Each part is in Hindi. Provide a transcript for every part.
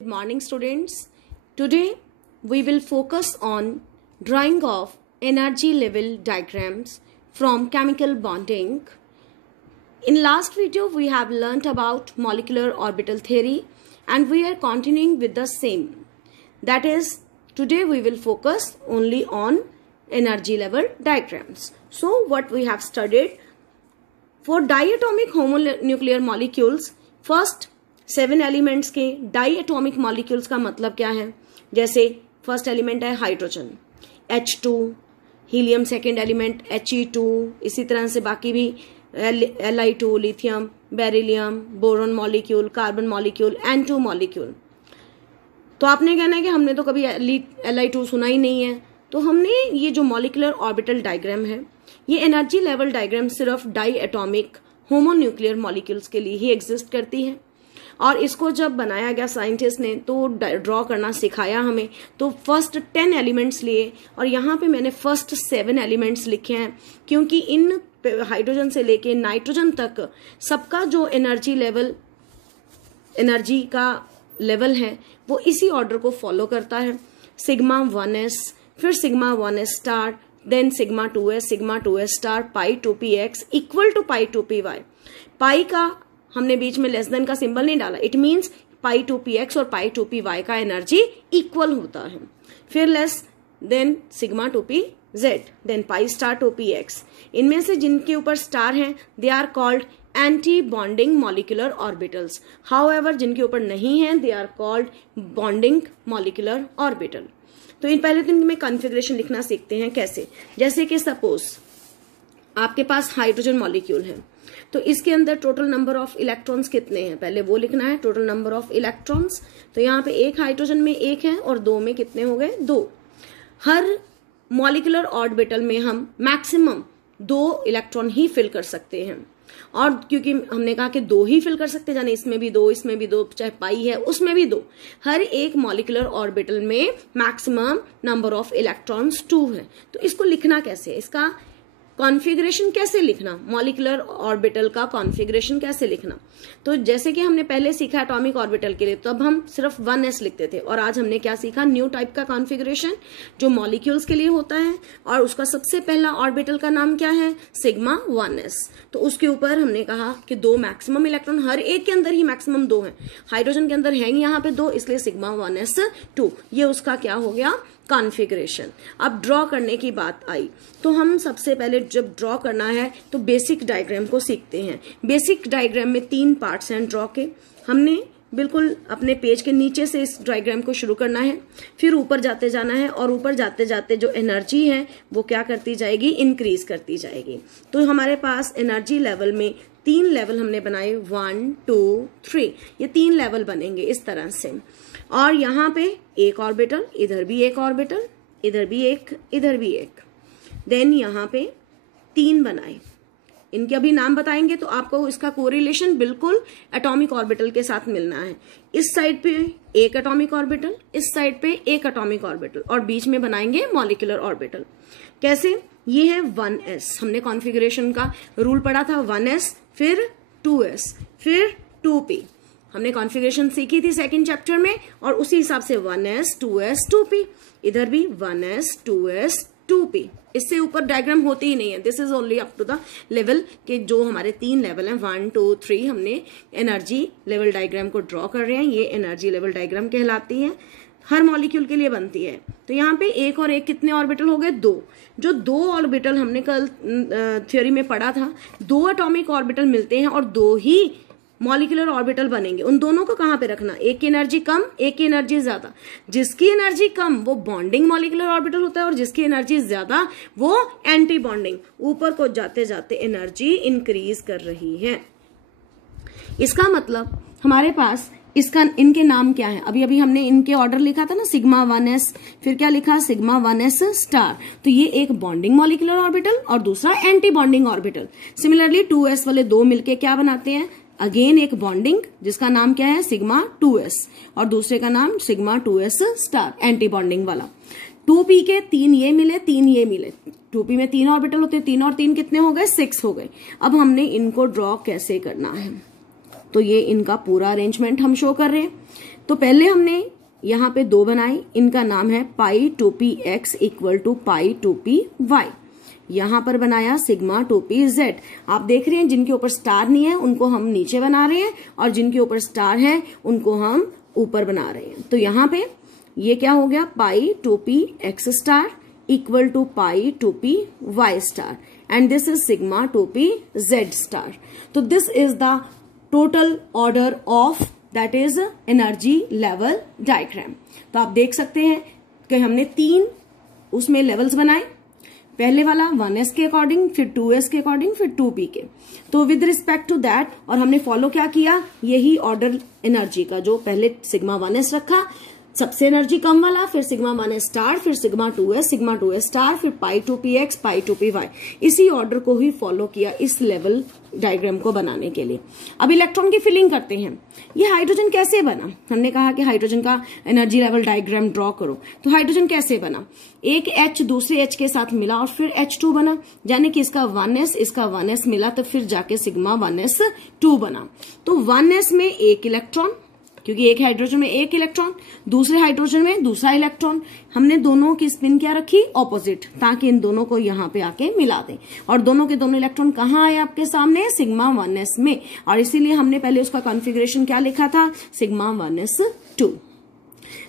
Good morning students. Today we will focus on drawing of energy level diagrams from chemical bonding. In last video we have learnt about molecular orbital theory and we are continuing with the same. That is, today we will focus only on energy level diagrams. So what we have studied, for diatomic homonuclear molecules, first 7 elements के डाई एटॉमिक मॉलिक्यूल्स का मतलब क्या है। जैसे फर्स्ट एलिमेंट है hydrogen H2, helium second element He2, इसी तरह से बाकी भी Li2, lithium, beryllium, boron molecule, carbon molecule, N2 molecule. तो आपने कहना है कि हमने तो कभी Li2 सुना ही नहीं है। तो हमने ये जो मॉलिकुलर ऑर्बिटल डायग्राम है, ये एनर्जी लेवल डायग्राम सिर्फ डाई एटॉमिक होमोन्यूक्लियर मॉलिक्यूल्स के लिए ही एग्जिस्ट करती है। और इसको जब बनाया गया साइंटिस्ट ने तो ड्रॉ करना सिखाया हमें, तो फर्स्ट 10 एलिमेंट्स लिए और यहाँ पे मैंने फर्स्ट 7 एलिमेंट्स लिखे हैं, क्योंकि इन हाइड्रोजन से लेके नाइट्रोजन तक सबका जो एनर्जी का लेवल है वो इसी ऑर्डर को फॉलो करता है। सिग्मा 1s, फिर sigma 1s star, then sigma 2s star, pi 2px equal to pi 2py। Pi का हमने बीच में लेस देन का सिंबल नहीं डाला, इट मीन्स पाई 2px और पाई 2py का एनर्जी इक्वल होता है। फिर less than sigma 2pz, then pi star 2px। इनमें से जिनके ऊपर स्टार हैं they are called anti bonding molecular orbitals. However जिनके ऊपर नहीं है they are called bonding molecular orbital. तो इन पहले तो इनमें कॉन्फ़िगरेशन लिखना सीखते हैं कैसे। जैसे कि सपोज आपके पास हाइड्रोजन मॉलिक्यूल है, तो इसके अंदर टोटल नंबर ऑफ इलेक्ट्रॉन्स कितने हैं, पहले वो लिखना है, टोटल नंबर ऑफ इलेक्ट्रॉन्स। तो यहाँ पे एक हाइड्रोजन में एक है और 2 में कितने हो गए, 2। हर मॉलिकुलर ऑर्बिटल में हम मैक्सिमम 2 इलेक्ट्रॉन ही फिल कर सकते हैं। और क्योंकि हमने कहा कि 2 ही फिल कर सकते हैं, यानी इसमें भी 2, इसमें भी 2, चाहे पाई है उसमें भी 2, हर एक मॉलिकुलर ऑर्बिटल में मैक्सिमम नंबर ऑफ इलेक्ट्रॉन्स 2 है। तो इसको लिखना कैसे, इसका कॉन्फ़िगरेशन कैसे लिखना, मॉलिकुलर ऑर्बिटल का कॉन्फ़िगरेशन कैसे लिखना। तो जैसे कि हमने पहले सीखा एटॉमिक ऑर्बिटल के लिए, तब हम सिर्फ 1s लिखते थे, और आज हमने क्या सीखा, न्यू टाइप का कॉन्फ़िगरेशन जो मॉलिक्यूल्स के लिए होता है, और उसका सबसे पहला ऑर्बिटल का नाम क्या है, सिग्मा 1s। तो उसके ऊपर हमने कहा कि 2 मैक्सिमम इलेक्ट्रॉन, हर एक के अंदर ही मैक्सिमम 2 है, हाइड्रोजन के अंदर है यहाँ पे 2, इसलिए सिग्मा 1s2। ये उसका क्या हो गया, कॉन्फ़िगरेशन। अब ड्रॉ करने की बात आई, तो हम सबसे पहले जब ड्रॉ करना है तो बेसिक डायग्राम को सीखते हैं। बेसिक डायग्राम में 3 पार्ट्स हैं ड्रॉ के। हमने बिल्कुल अपने पेज के नीचे से इस डायग्राम को शुरू करना है, फिर ऊपर जाते जाना है, और ऊपर जाते जाते जो एनर्जी है वो क्या करती जाएगी, इंक्रीज करती जाएगी। तो हमारे पास एनर्जी लेवल में 3 लेवल हमने बनाए, 1 2 3, ये 3 लेवल बनेंगे इस तरह से। और यहाँ पे एक ऑर्बिटल, इधर भी एक ऑर्बिटल, इधर भी एक, इधर भी एक, देन यहाँ पे 3 बनाए। इनके अभी नाम बताएंगे तो आपको इसका कोरिलेशन बिल्कुल एटॉमिक ऑर्बिटल के साथ मिलना है। इस साइड पे एक एटॉमिक ऑर्बिटल, इस साइड पे एक एटॉमिक ऑर्बिटल, और बीच में बनाएंगे मॉलिकुलर ऑर्बिटल। कैसे, ये है 1s, हमने कॉन्फ़िगरेशन का रूल पढ़ा था, 1s फिर 2s फिर 2p, हमने कॉन्फ़िगरेशन सीखी थी सेकंड चैप्टर में, और उसी हिसाब से 1s 2s 2p, इधर भी 1s 2s 2p। इससे ऊपर डायग्राम होती ही नहीं है, this is only up to the level के जो हमारे 3 लेवल हैं, 1 2 3। हमने एनर्जी लेवल डायग्राम को ड्रॉ कर रहे हैं, ये एनर्जी लेवल डायग्राम कहलाती है, हर मॉलिक्यूल के लिए बनती है। तो यहाँ पे एक और एक कितने ऑर्बिटल हो गए, 2। जो 2 ऑर्बिटल हमने कल थ्योरी में पढ़ा था, 2 एटॉमिक ऑर्बिटल मिलते हैं और 2 ही मॉलिकुलर ऑर्बिटल बनेंगे। उन दोनों को कहाँ पे रखना, एक की एनर्जी कम, एक की एनर्जी ज्यादा। जिसकी एनर्जी कम वो बॉन्डिंग मॉलिकुलर ऑर्बिटल होता है, और जिसकी एनर्जी ज्यादा वो एंटी बॉन्डिंग। ऊपर को जाते जाते एनर्जी इंक्रीज कर रही है। इसका मतलब हमारे पास इनके नाम क्या है, अभी अभी हमने इनके ऑर्डर लिखा था ना, सिग्मा 1s, फिर क्या लिखा, सिग्मा 1s स्टार। तो ये एक बॉन्डिंग मॉलिकुलर ऑर्बिटल और दूसरा anti bonding orbital. Similarly 2s वाले 2 मिलके क्या बनाते हैं, अगेन एक बॉन्डिंग जिसका नाम क्या है, सिग्मा 2s, और दूसरे का नाम sigma 2s star, anti bonding वाला। 2p के 3 ये मिले, 3 ये मिले, 2p में 3 ऑर्बिटल होते हैं, 3 और 3 कितने हो गए, 6 हो गए। अब हमने इनको ड्रॉ कैसे करना है, तो ये इनका पूरा अरेंजमेंट हम शो कर रहे हैं। तो पहले हमने यहाँ पे 2 बनाए, इनका नाम है पाई 2px equal to pi 2py। यहां पर बनाया सिग्मा 2pz। आप देख रहे हैं जिनके ऊपर स्टार नहीं है उनको हम नीचे बना रहे हैं और जिनके ऊपर स्टार है उनको हम ऊपर बना रहे हैं। तो यहाँ पे ये क्या हो गया, pi 2px star equal to pi 2py star and this is sigma 2pz star. तो this is the total order of that is energy level diagram. तो आप देख सकते हैं कि हमने 3 उसमें लेवल्स बनाए, पहले वाला 1s के अकॉर्डिंग, फिर 2s के अकॉर्डिंग, फिर 2p के। तो विद रिस्पेक्ट टू दैट और हमने फॉलो क्या किया, यही ऑर्डर एनर्जी का, जो पहले सिग्मा 1s रखा सबसे एनर्जी कम वाला, फिर सिग्मा 1s स्टार, फिर सिग्मा 2s स्टार, फिर पाई 2px, पाई 2py, इसी ऑर्डर को ही फॉलो किया इस लेवल डायग्राम को बनाने के लिए। अब इलेक्ट्रॉन की फिलिंग करते हैं। ये हाइड्रोजन कैसे बना, हमने कहा कि हाइड्रोजन का एनर्जी लेवल डायग्राम ड्रॉ करो। तो हाइड्रोजन कैसे बना, एक H दूसरे H के साथ मिला और फिर H2 बना, यानी कि इसका 1s इसका 1s मिला तो फिर जाके सिग्मा 1s2 बना। तो 1s में एक इलेक्ट्रॉन, क्योंकि एक हाइड्रोजन में एक इलेक्ट्रॉन, दूसरे हाइड्रोजन में दूसरा इलेक्ट्रॉन, हमने दोनों की स्पिन क्या रखी, ऑपोजिट, ताकि इन दोनों को यहाँ पे आके मिला दें। और दोनों के दोनों इलेक्ट्रॉन कहाँ आए आपके सामने, सिग्मा 1s में, और इसीलिए हमने पहले उसका कॉन्फ़िगरेशन क्या लिखा था, सिग्मा 1s2।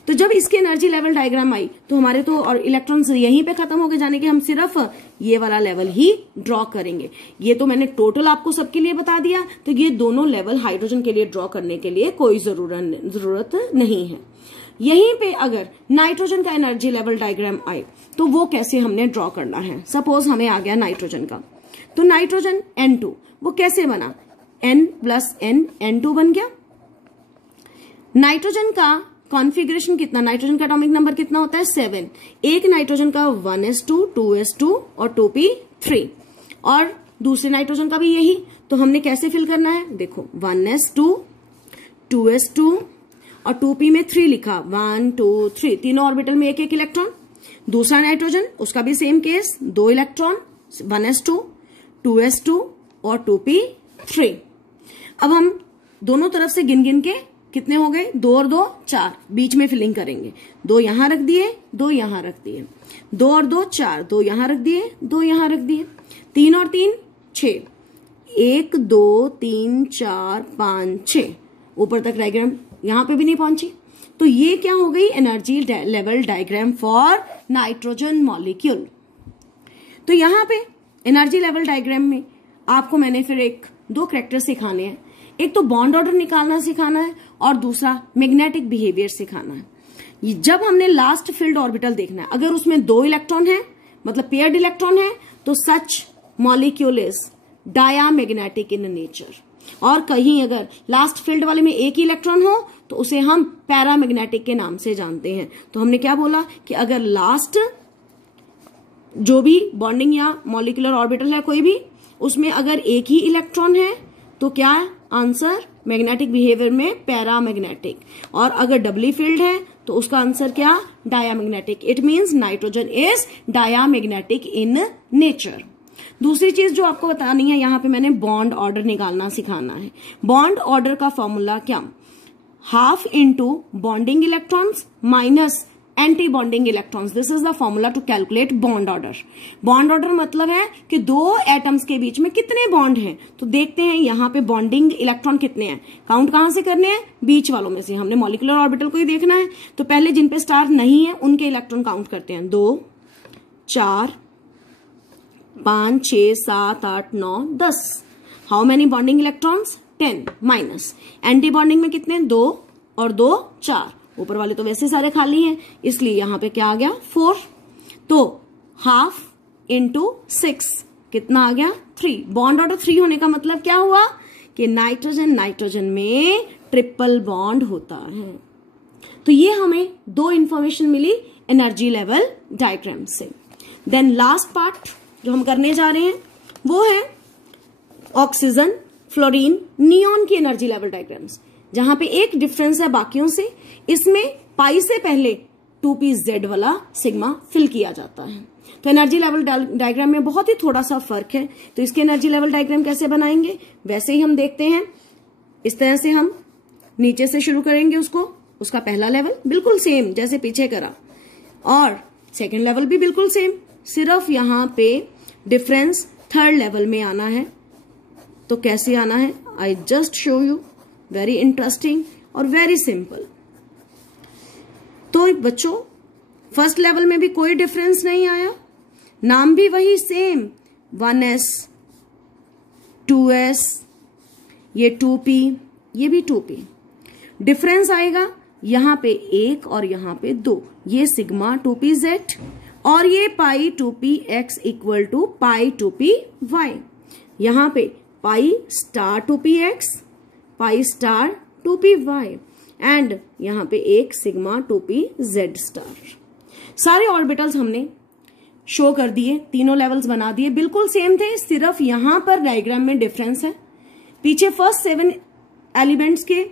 तो जब इसकी एनर्जी लेवल डायग्राम आई तो हमारे तो और इलेक्ट्रॉन्स यहीं पे खत्म हो गए, जाने कि हम सिर्फ ये वाला लेवल ही ड्रॉ करेंगे। ये तो मैंने टोटल आपको सबके लिए बता दिया, तो ये दोनों लेवल हाइड्रोजन के लिए ड्रॉ करने के लिए कोई जरूरत नहीं है। यहीं पे अगर नाइट्रोजन का एनर्जी लेवल डायग्राम आए तो वो कैसे हमने ड्रॉ करना है। सपोज हमें आ गया नाइट्रोजन का, तो नाइट्रोजन N2 वो कैसे बना, N प्लस N N2 बन गया। नाइट्रोजन का कॉन्फ़िगरेशन कितना, नाइट्रोजन का एटॉमिक नंबर कितना होता है 7, एक नाइट्रोजन का 1s2 2s2 और 2p3 और दूसरे नाइट्रोजन का भी यही। तो हमने कैसे फिल करना है, देखो 1s2 2s2 और 2p में 3 लिखा, 1 2 3, तीनों ऑर्बिटल में एक एक इलेक्ट्रॉन। दूसरा नाइट्रोजन उसका भी same case, 2 electron 1s2 2s2 और 2p3। अब हम दोनों तरफ से गिन गिन के कितने हो गए, 2 और 2 4, बीच में फिलिंग करेंगे, 2 यहां रख दिए 2 यहां रख दिए, 2 और 2 4, 2 यहां रख दिए 2 यहां रख दिए, 3 और 3 6, 1 2 3 4 5 6, ऊपर तक डायग्राम यहां पे भी नहीं पहुंची। तो ये क्या हो गई, energy level diagram for nitrogen molecule. तो यहां पे एनर्जी लेवल डायग्राम में आपको मैंने फिर 2 कैरेक्टर सिखाने हैं, एक तो बॉन्ड ऑर्डर निकालना सिखाना है और दूसरा मैग्नेटिक बिहेवियर सिखाना है। जब हमने लास्ट फील्ड ऑर्बिटल देखना है, अगर उसमें 2 इलेक्ट्रॉन है मतलब पेयर्ड इलेक्ट्रॉन है, तो such molecule is diamagnetic in nature. और कहीं अगर लास्ट फील्ड वाले में एक ही इलेक्ट्रॉन हो तो उसे हम पैरामैग्नेटिक के नाम से जानते हैं। तो हमने क्या बोला कि अगर लास्ट जो भी बॉन्डिंग या मॉलिक्यूलर ऑर्बिटल है कोई भी, उसमें अगर एक ही इलेक्ट्रॉन है तो क्या आंसर, मैग्नेटिक बिहेवियर में पैरामैग्नेटिक, और अगर डबली फील्ड है तो उसका आंसर क्या, diamagnetic. It means nitrogen is diamagnetic in nature. दूसरी चीज जो आपको बतानी है, यहां पे मैंने बॉन्ड ऑर्डर निकालना सिखाना है। बॉन्ड ऑर्डर का फॉर्मूला क्या, half into bonding electrons minus anti bonding electrons, this is the formula to calculate bond order. Bond order मतलब है कि 2 एटम्स के बीच में कितने बॉन्ड हैं। तो देखते हैं यहाँ पे बॉन्डिंग इलेक्ट्रॉन कितने हैं, काउंट कहां से करने हैं, बीच वालों में से। हमने मॉलिक्यूलर ऑर्बिटल को ही देखना है, तो पहले जिन पे स्टार नहीं है उनके इलेक्ट्रॉन काउंट करते हैं, 2 4 5 6 7 8 9 10। How many bonding electrons, 10 minus anti bonding में कितने, 2 और 2 4, ऊपर वाले तो वैसे सारे खाली हैं इसलिए यहां पे क्या आ गया 4। तो हाफ इंटू 6 कितना आ गया 3। बॉन्ड ऑर्डर 3 होने का मतलब क्या हुआ कि नाइट्रोजन में ट्रिपल बॉन्ड होता है। तो ये हमें 2 इंफॉर्मेशन मिली एनर्जी लेवल डायग्राम से। देन लास्ट पार्ट जो हम करने जा रहे हैं वो है ऑक्सीजन, फ्लोरीन, नियॉन की एनर्जी लेवल डायग्राम्स, जहां पे एक डिफरेंस है बाकियों से, इसमें पाई से पहले 2pz वाला सिग्मा फिल किया जाता है। तो एनर्जी लेवल डायग्राम में बहुत ही थोड़ा सा फर्क है। तो इसके एनर्जी लेवल डायग्राम कैसे बनाएंगे, वैसे ही हम देखते हैं। इस तरह से हम नीचे से शुरू करेंगे उसको, उसका पहला लेवल बिल्कुल सेम जैसे पीछे करा, और सेकंड लेवल भी बिल्कुल सेम, सिर्फ यहां पे डिफरेंस थर्ड लेवल में आना है। तो कैसे आना है, I just show you, very interesting और वेरी सिंपल। तो बच्चों फर्स्ट लेवल में भी कोई डिफरेंस नहीं आया, नाम भी वही सेम, 1s 2s, ये 2p, ये भी 2p। डिफरेंस आएगा यहां पे 1 और यहां पे 2, ये सिग्मा 2pz और ये पाई 2px equal to pi 2py। यहां पे पाई star 2px, pi star 2py and यहां पे एक सिग्मा 2pz स्टार। सारे ऑर्बिटल्स हमने शो कर दिए, तीनों लेवल्स बना दिए, बिल्कुल सेम थे, सिर्फ यहां पर डायग्राम में डिफरेंस है। पीछे फर्स्ट 7 एलिमेंट्स के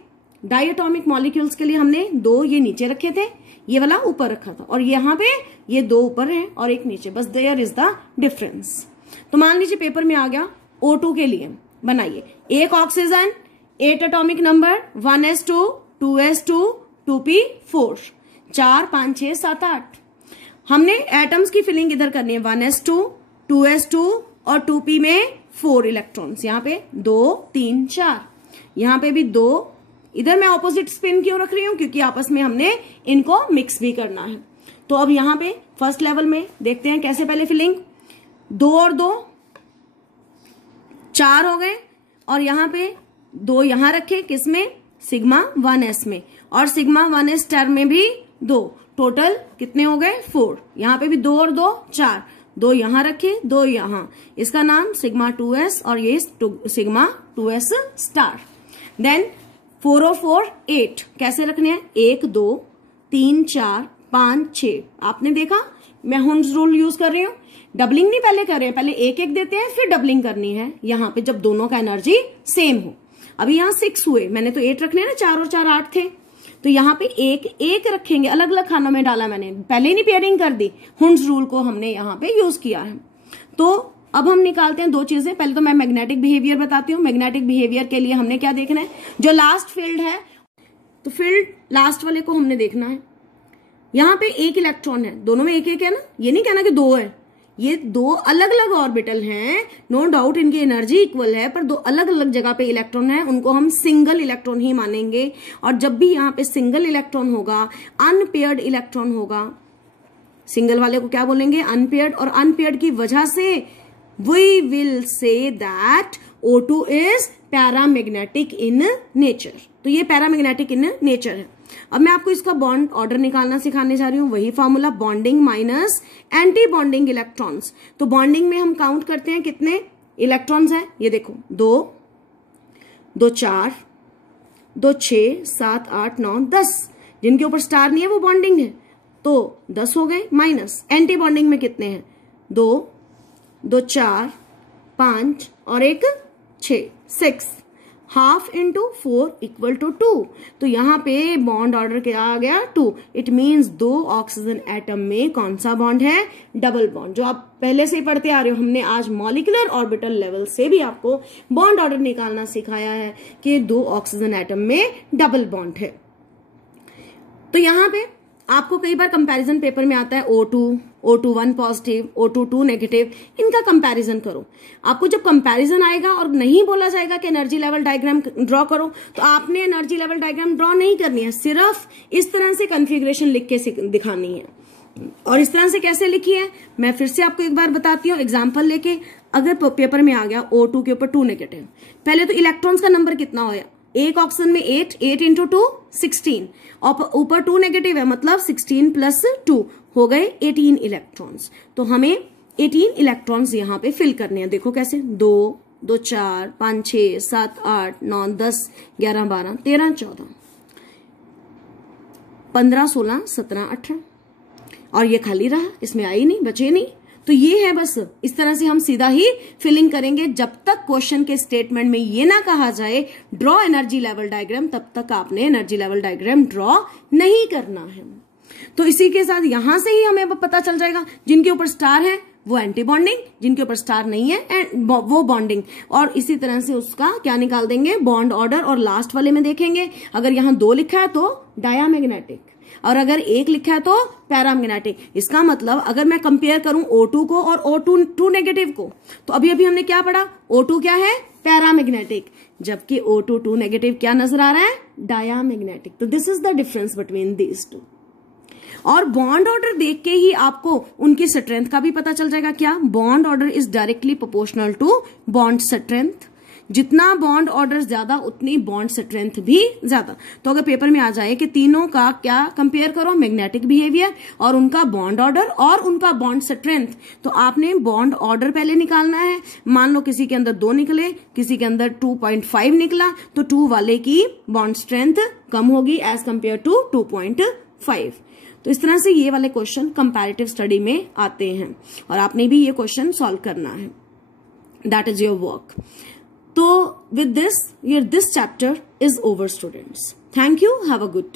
डायटोमिक मॉलिक्यूल्स के लिए हमने 2 ये नीचे रखे थे, ये वाला ऊपर रखा था, और यहाँ पे ये 2 ऊपर है और एक नीचे, बस देयर इज द डिफरेंस। तो मान लीजिए पेपर में आ गया O2 के लिए, बनाइए, एक oxygen, 8 atomic number, 1s2 2s2 2p4, 4 5 6 7 8। हमने एटम्स की फिलिंग इधर करनी है, 1s2 2s2 और 2p में 4 इलेक्ट्रॉन्स, यहाँ पे 2 3 4, यहाँ पे भी 2। इधर मैं ऑपोजिट स्पिन क्यों रख रही हूं, क्योंकि आपस में हमने इनको मिक्स भी करना है। तो अब यहाँ पे फर्स्ट लेवल में देखते हैं कैसे, पहले फिलिंग 2 और 2 4 हो गए, और यहाँ पे 2 यहाँ रखे, किसमें, सिग्मा 1s में, और सिग्मा 1s स्टार में भी 2, टोटल कितने हो गए 4। यहाँ पे भी 2 और 2 4, 2 यहाँ रखे, 2 यहाँ, इसका नाम सिग्मा 2s और ये सिग्मा 2s स्टार। देन 4 और 4 8, कैसे रखने हैं, 1 2 3 4 5 6। आपने देखा मैं हुंड्स रूल यूज कर रही हूं, डबलिंग नहीं पहले कर रहे हैं, पहले एक एक देते हैं फिर डबलिंग करनी है यहाँ पे जब दोनों का एनर्जी सेम हो। अभी यहाँ 6 हुए, मैंने तो 8 रखने हैं ना, 4 और 4 8 थे, तो यहाँ पे एक एक रखेंगे, अलग अलग खानों में डाला मैंने, पहले नहीं पेयरिंग कर दी, हुंड्स रूल को हमने यहाँ पे यूज किया है। तो अब हम निकालते हैं 2 चीजें, पहले तो मैं मैग्नेटिक बिहेवियर बताती हूँ। मैग्नेटिक बिहेवियर के लिए हमने क्या देखना है, जो लास्ट फील्ड है, तो फील्ड लास्ट वाले को हमने देखना है। यहाँ पे 1 इलेक्ट्रॉन है, दोनों में 1 1 है ना, ये नहीं कहना कि 2 है, ये 2 अलग अलग ऑर्बिटल हैं, नो डाउट इनकी एनर्जी इक्वल है, पर 2 अलग अलग जगह पे इलेक्ट्रॉन है, उनको हम सिंगल इलेक्ट्रॉन ही मानेंगे। और जब भी यहाँ पे सिंगल इलेक्ट्रॉन होगा, अनपेयर्ड इलेक्ट्रॉन होगा, सिंगल वाले को क्या बोलेंगे, अनपेयर्ड, और अनपेयर्ड की वजह से we will say that O2 is paramagnetic in nature. तो ये पैरामैग्नेटिक इन नेचर है। अब मैं आपको इसका बॉन्ड ऑर्डर निकालना सिखाने जा रही हूं, वही formula, bonding minus anti bonding electrons. तो बॉन्डिंग में हम काउंट करते हैं कितने इलेक्ट्रॉन्स हैं, ये देखो 2 2 4 2 6 7 8 9 10, जिनके ऊपर स्टार नहीं है वो बॉन्डिंग है, तो 10 हो गए, माइनस एंटी बॉन्डिंग में कितने हैं, 2 2 4 5 और एक 6 6, हाफ इंटू 4 इक्वल टू 2। तो यहाँ पे बॉन्ड ऑर्डर क्या आ गया, 2। इट मीन्स 2 ऑक्सीजन एटम में कौन सा बॉन्ड है, डबल बॉन्ड, जो आप पहले से ही पढ़ते आ रहे हो। हमने आज मॉलिक्यूलर ऑर्बिटल लेवल से भी आपको बॉन्ड ऑर्डर निकालना सिखाया है कि 2 ऑक्सीजन एटम में डबल बॉन्ड है। तो यहाँ पे आपको कई बार कंपैरिजन पेपर में आता है, O2 1 पॉजिटिव, O2 2 नेगेटिव, इनका कंपैरिजन करो। आपको जब कंपैरिजन आएगा और नहीं बोला जाएगा कि एनर्जी लेवल डायग्राम ड्रॉ करो, तो आपने एनर्जी लेवल डायग्राम ड्रॉ नहीं करनी है, सिर्फ इस तरह से कॉन्फ़िगरेशन लिख के दिखानी है। और इस तरह से कैसे लिखी है मैं फिर से आपको एक बार बताती हूँ एग्जाम्पल लेके। अगर पेपर में आ गया O2 के ऊपर 2 नेगेटिव, पहले तो इलेक्ट्रॉन्स का नंबर कितना होया, एक ऑक्सीजन में 8 इंटू 2 16, और ऊपर 2 नेगेटिव है, मतलब 16 प्लस 2 हो गए 18 इलेक्ट्रॉन्स। तो हमें 18 इलेक्ट्रॉन्स यहाँ पे फिल करने हैं। देखो कैसे, 2 2 4 5 6 7 8 9 10 11 12 13 14 15 16 17 18, और ये खाली रहा, इसमें आई नहीं, बचे नहीं। तो ये है, बस इस तरह से हम सीधा ही फिलिंग करेंगे। जब तक क्वेश्चन के स्टेटमेंट में ये ना कहा जाए ड्रॉ एनर्जी लेवल डायग्राम, तब तक आपने एनर्जी लेवल डायग्राम ड्रॉ नहीं करना है। तो इसी के साथ यहां से ही हमें पता चल जाएगा, जिनके ऊपर स्टार है वो एंटी बॉन्डिंग, जिनके ऊपर स्टार नहीं है एंड वो बॉन्डिंग। और इसी तरह से उसका क्या निकाल देंगे, बॉन्ड ऑर्डर। और लास्ट वाले में देखेंगे अगर यहाँ 2 लिखा है तो डायामैग्नेटिक, और अगर 1 लिखा है तो पैरामैग्नेटिक। इसका मतलब अगर मैं कंपेयर करूं O2 को और O2 नेगेटिव को, तो अभी अभी हमने क्या पढ़ा, O2 क्या है, पैरामैग्नेटिक, जबकि O2 2 नेगेटिव क्या नजर आ रहा है, डायामैग्नेटिक। तो this is the difference between these two. और बॉन्ड ऑर्डर देख के ही आपको उनकी स्ट्रेंथ का भी पता चल जाएगा। क्या, bond order is directly proportional to bond strength. जितना बॉन्ड ऑर्डर ज्यादा उतनी बॉन्ड स्ट्रेंथ भी ज्यादा। तो अगर पेपर में आ जाए कि तीनों का क्या कंपेयर करो, मैग्नेटिक बिहेवियर और उनका बॉन्ड ऑर्डर और उनका बॉन्ड स्ट्रेंथ, तो आपने बॉन्ड ऑर्डर पहले निकालना है। मान लो किसी के अंदर 2 निकले, किसी के अंदर 2.5 निकला, तो 2 वाले की बॉन्ड स्ट्रेंथ कम होगी एज कंपेयर टू 2.5। तो इस तरह से ये वाले क्वेश्चन कंपैरेटिव स्टडी में आते हैं और आपने भी ये क्वेश्चन सॉल्व करना है। That is your work. So with this, this chapter is over, students. Thank you. Have a good day.